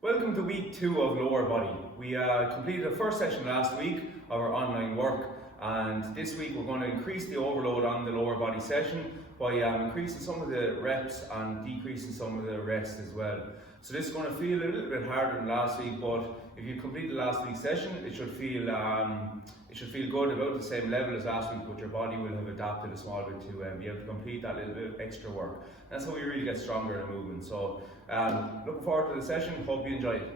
Welcome to week 2 of lower body. We completed the first session last week of our online work, and this week we're going to increase the overload on the lower body session by increasing some of the reps and decreasing some of the rest as well. So this is going to feel a little bit harder than last week, but if you completed last week's session, it should feel good, about the same level as last week, but your body will have adapted a small bit to be able to complete that little bit of extra work. That's how we really get stronger in the movement. So looking forward to the session, hope you enjoy it.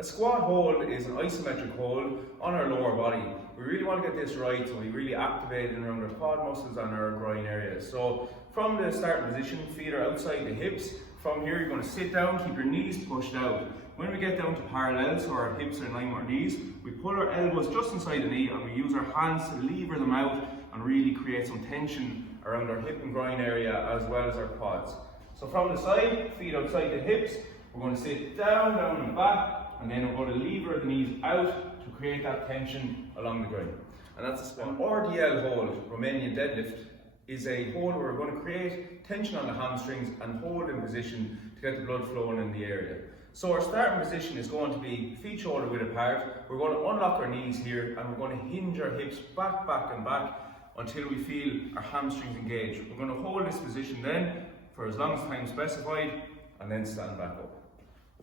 A squat hold is an isometric hold on our lower body. We really want to get this right, so we really activate in around our quad muscles and our groin areas. So from the starting position, feet are outside the hips. From here you're going to sit down, keep your knees pushed out. When we get down to parallel, so our hips are in line with our knees, we pull our elbows just inside the knee and we use our hands to lever them out and really create some tension around our hip and groin area as well as our quads. So from the side, feet outside the hips, we're going to sit down and back, and then we're going to lever the knees out to create that tension along the groin. And that's a squat. An RDL hold, Romanian deadlift, is a hold where we're going to create tension on the hamstrings and hold in position to get the blood flowing in the area. So our starting position is going to be feet shoulder width apart. We're going to unlock our knees here and we're going to hinge our hips back and back until we feel our hamstrings engage. We're going to hold this position then for as long as time specified and then stand back up.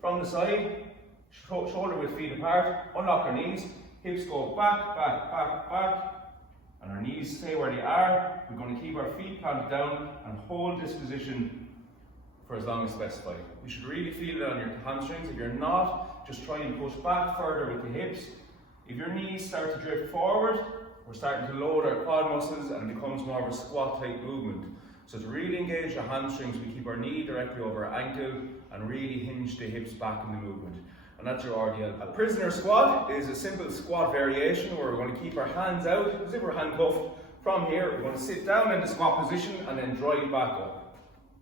From the side, shoulder width feet apart, unlock our knees, hips go back, and our knees stay where they are. We're going to keep our feet planted down and hold this position for as long as specified. You should really feel it on your hamstrings. If you're not, just try and push back further with the hips. If your knees start to drift forward, we're starting to load our quad muscles and it becomes more of a squat type movement. So to really engage the hamstrings, we keep our knee directly over our ankle and really hinge the hips back in the movement. And that's your RDL. A prisoner squat is a simple squat variation where we're going to keep our hands out as if we're handcuffed. From here, we're going to sit down in the squat position and then drive back up.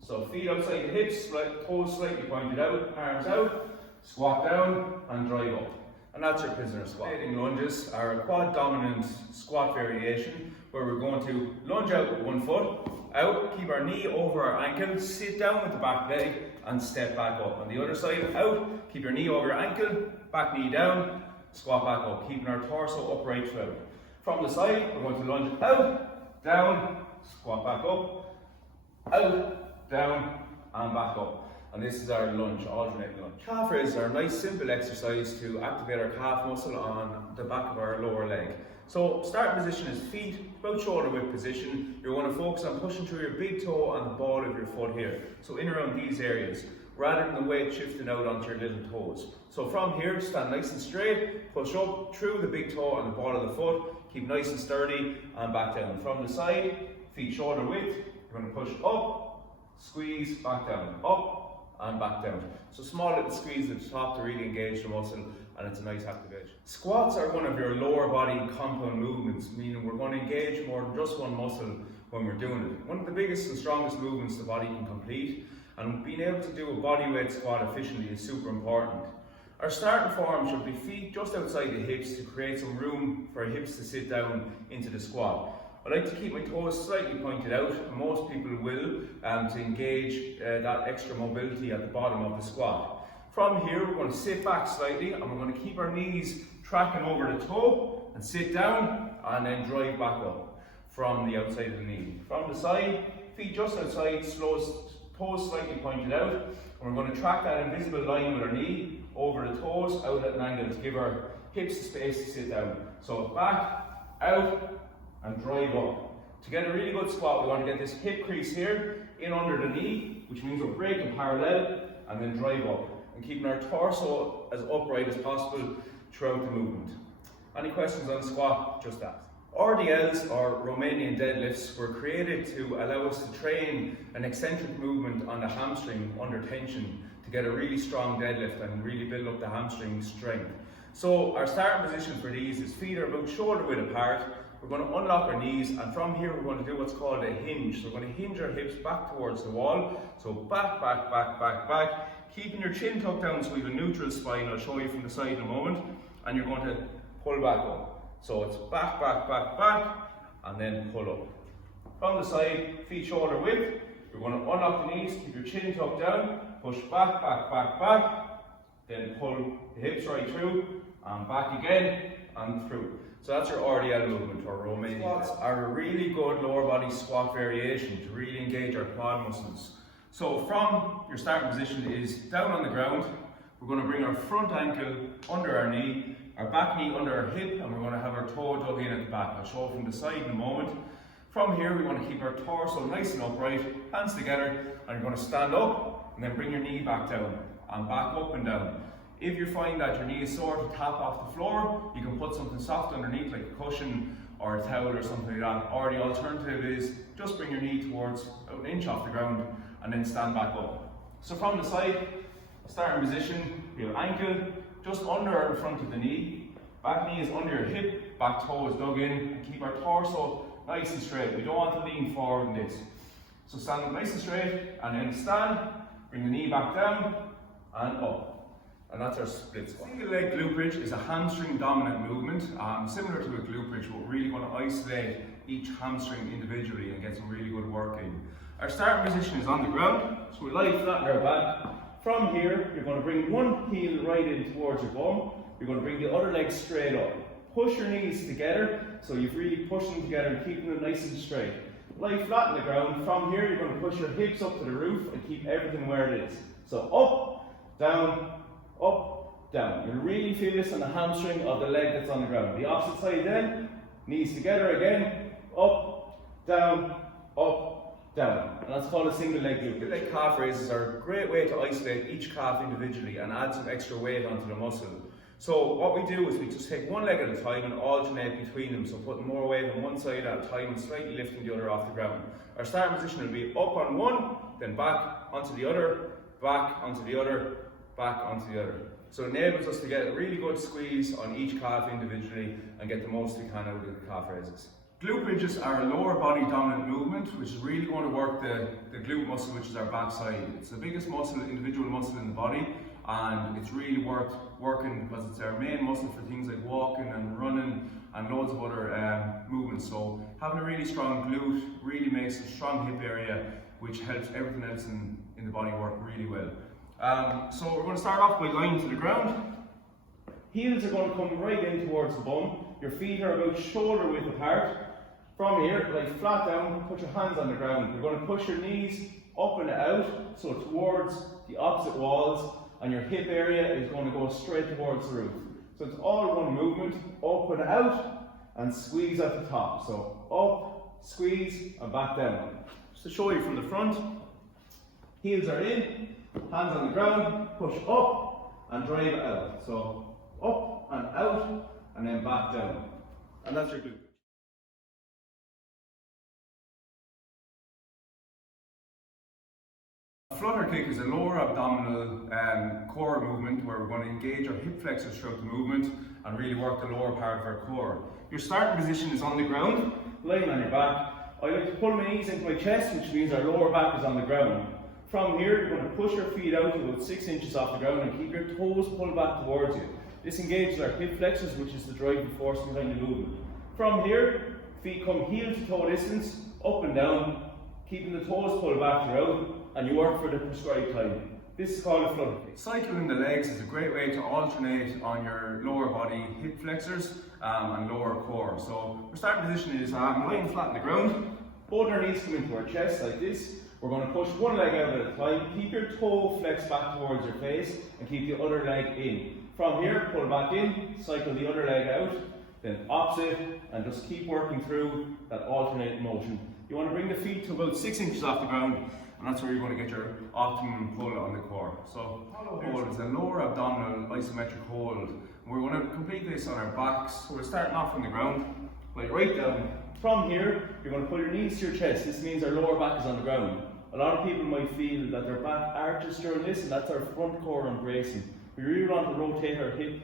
So feet outside the hips, toes slightly pointed out, arms out, squat down and drive up. And that's your prisoner squat. Lunges are a quad dominant squat variation where we're going to lunge out with one foot, out, keep our knee over our ankle, sit down with the back leg and step back up. On the other side, out, keep your knee over your ankle, back knee down, squat back up, keeping our torso upright throughout. From the side, we're going to lunge out, down, squat back up, out, down and back up. And this is our lunge, alternate lunge. Calf raises are a nice simple exercise to activate our calf muscle on the back of our lower leg. So starting position is feet about shoulder width position. You're going to focus on pushing through your big toe and the ball of your foot here. So in around these areas, rather than the weight shifting out onto your little toes. So from here, stand nice and straight, push up through the big toe and the ball of the foot, keep nice and sturdy and back down. From the side, feet shoulder width, you're going to push up, squeeze, back down, up and back down. So small little squeeze at the top to really engage the muscle, and it's a nice activation. Squats are one of your lower body compound movements, meaning we're going to engage more than just one muscle when we're doing it. One of the biggest and strongest movements the body can complete, and being able to do a bodyweight squat efficiently is super important. Our starting form should be feet just outside the hips to create some room for our hips to sit down into the squat. I like to keep my toes slightly pointed out, and most people will, to engage that extra mobility at the bottom of the squat. From here, we're going to sit back slightly and we're going to keep our knees tracking over the toe and sit down and then drive back up from the outside of the knee. From the side, feet just outside, toes slightly pointed out, and we're going to track that invisible line with our knee over the toes out at an angle to give our hips space to sit down. So back, out, and drive up. To get a really good squat, we want to get this hip crease here in under the knee, which means we're breaking parallel, and then drive up and keeping our torso as upright as possible throughout the movement. Any questions on the squat? Just ask. RDLs, or Romanian deadlifts, were created to allow us to train an eccentric movement on the hamstring under tension to get a really strong deadlift and really build up the hamstring strength. So our starting position for these is feet are about shoulder width apart. We're going to unlock our knees, and from here we're going to do what's called a hinge. So we're going to hinge our hips back towards the wall. So back, keeping your chin tucked down so we have a neutral spine. I'll show you from the side in a moment. And you're going to pull back up. So it's back, and then pull up. From the side, feet shoulder width. You're going to unlock the knees, keep your chin tucked down, push back, then pull the hips right through, and back again, and through. So that's your RDL movement, or Romanian. Squats are a really good lower body squat variation to really engage our quad muscles. So from your starting position is down on the ground. We're going to bring our front ankle under our knee, our back knee under our hip, and we're going to have our toe dug in at the back. I'll show it from the side in a moment. From here, we want to keep our torso nice and upright, hands together, and you're going to stand up and then bring your knee back down and back up and down. If you find that your knee is sore to tap off the floor, you can put something soft underneath, like a cushion or a towel or something like that. Or the alternative is just bring your knee towards about an inch off the ground and then stand back up. So from the side, starting position, we have ankle just under or in front of the knee, back knee is under your hip, back toe is dug in, and keep our torso nice and straight. We don't want to lean forward in this. So stand up nice and straight, and then stand, bring the knee back down and up. And that's our split squat. Single leg glute bridge is a hamstring dominant movement, similar to a glute bridge, but we're really going to isolate each hamstring individually and get some really good work in. Our starting position is on the ground, so we lie flat on our back. From here, you're going to bring one heel right in towards your bum. You're going to bring the other leg straight up. Push your knees together, so you've really pushed them together and keeping them nice and straight. Lie flat on the ground. From here, you're going to push your hips up to the roof and keep everything where it is. So up, down, up, down. You'll really feel this on the hamstring of the leg that's on the ground. The opposite side then, knees together again, up, down, down. And that's called a single leg glute. Single leg calf raises are a great way to isolate each calf individually and add some extra weight onto the muscle. So what we do is we just take one leg at a time and alternate between them. So putting more weight on one side at a time and slightly lifting the other off the ground. Our starting position will be up on one, then back onto the other, back onto the other, back onto the other. So it enables us to get a really good squeeze on each calf individually and get the most we can out of the calf raises. Glute bridges are a lower body dominant movement, which is really going to work the glute muscle, which is our back side. It's the biggest muscle, individual muscle in the body, and it's really worth working because it's our main muscle for things like walking and running and loads of other movements. So having a really strong glute really makes a strong hip area, which helps everything else in the body work really well. So we're going to start off by lying to the ground. Heels are going to come right in towards the bum. Your feet are about shoulder width apart. From here, lie flat down, put your hands on the ground. You're going to push your knees up and out, so towards the opposite walls, and your hip area is going to go straight towards the roof. So it's all one movement, up and out, and squeeze at the top. So up, squeeze, and back down. Just to show you from the front, heels are in, hands on the ground, push up, and drive out. So up and out, and then back down. And that's your glute. A flutter kick is a lower abdominal core movement where we're going to engage our hip flexors throughout the movement and really work the lower part of our core. Your starting position is on the ground, lying on your back. I like to pull my knees into my chest, which means our lower back is on the ground. From here, you're going to push your feet out to about 6 inches off the ground and keep your toes pulled back towards you. This engages our hip flexors, which is the driving force behind the movement. From here, feet come heel to toe distance, up and down, keeping the toes pulled back throughout, and you work for the prescribed time. This is called a flutter kick. Cycling the legs is a great way to alternate on your lower body hip flexors and lower core. So our starting position is lying flat on the ground. Both our knees come into our chest like this. We're going to push one leg out at a time. Keep your toe flexed back towards your face and keep the other leg in. From here, pull back in, cycle the other leg out, then opposite, and just keep working through that alternating motion. You want to bring the feet to about 6 inches off the ground, and that's where you're going to get your optimum pull on the core. So, hollow hold is a lower abdominal isometric hold. We're going to complete this on our backs. So we're starting off from the ground, like right down. From here, you're going to pull your knees to your chest. This means our lower back is on the ground. A lot of people might feel that their back arches during this, and that's our front core embracing. We really want to rotate our hip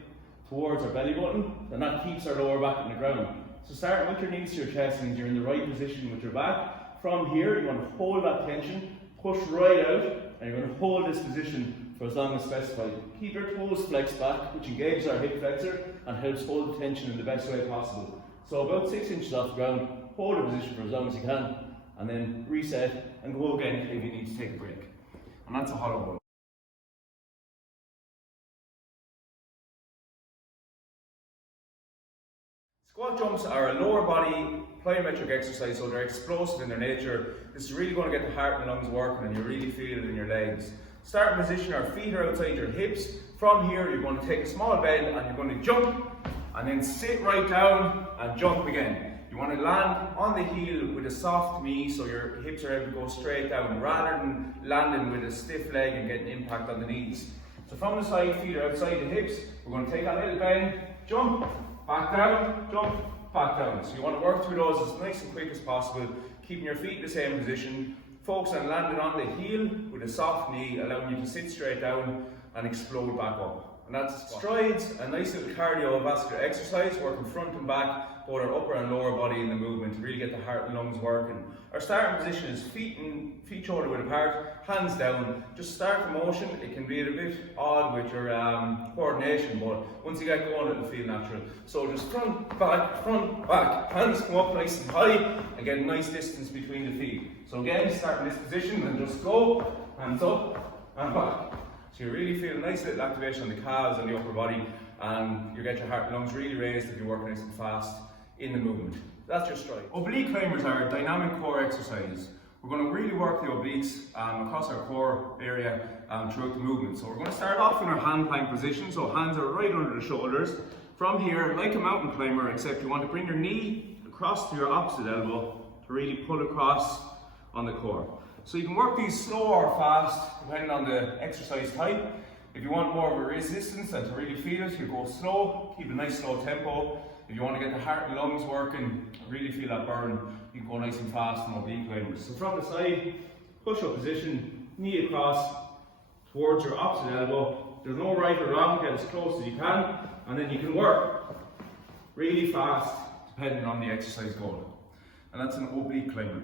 towards our belly button, and that keeps our lower back on the ground. So starting with your knees to your chest means you're in the right position with your back. From here, you want to hold that tension, push right out, and you're going to hold this position for as long as specified. Keep your toes flexed back, which engages our hip flexor and helps hold the tension in the best way possible. So about 6 inches off the ground, hold the position for as long as you can, and then reset and go again if you need to take a break. And that's a hollow hold. Squat jumps are a lower body plyometric exercise, so they're explosive in their nature. This is really going to get the heart and lungs working, and you really feel it in your legs. Starting position, our feet are outside your hips. From here, you're going to take a small bend and you're going to jump, and then sit right down and jump again. You want to land on the heel with a soft knee, so your hips are able to go straight down, rather than landing with a stiff leg and getting impact on the knees. So from the side, feet are outside the hips. We're going to take that little bend, jump, back down, jump, back down. So you want to work through those as nice and quick as possible, keeping your feet in the same position. Focus on landing on the heel with a soft knee, allowing you to sit straight down and explode back up. And that's strides, a nice little cardiovascular exercise, working front and back, both our upper and lower body in the movement to really get the heart and lungs working. Our starting position is feet shoulder width apart, hands down. Just start the motion. It can be a bit odd with your coordination, but once you get going, it'll feel natural. So just front, back, hands come up nice and high, and get a nice distance between the feet. So again, start in this position and just go, hands up and back. So you really feel a nice little activation on the calves and the upper body, and you get your heart and lungs really raised if you're working nice and fast in the movement. That's your stride. Oblique climbers are a dynamic core exercise. We're going to really work the obliques across our core area throughout the movement. So we're going to start off in our hand plank position, so hands are right under the shoulders. From here, like a mountain climber, except you want to bring your knee across to your opposite elbow to really pull across on the core. So you can work these slow or fast, depending on the exercise type. If you want more of a resistance and to really feel it, you go slow, keep a nice slow tempo. If you want to get the heart and lungs working, really feel that burn, you can go nice and fast in oblique climbers. So from the side, push up position, knee across towards your opposite elbow. There's no right or wrong, get as close as you can, and then you can work really fast, depending on the exercise goal. And that's an oblique climber.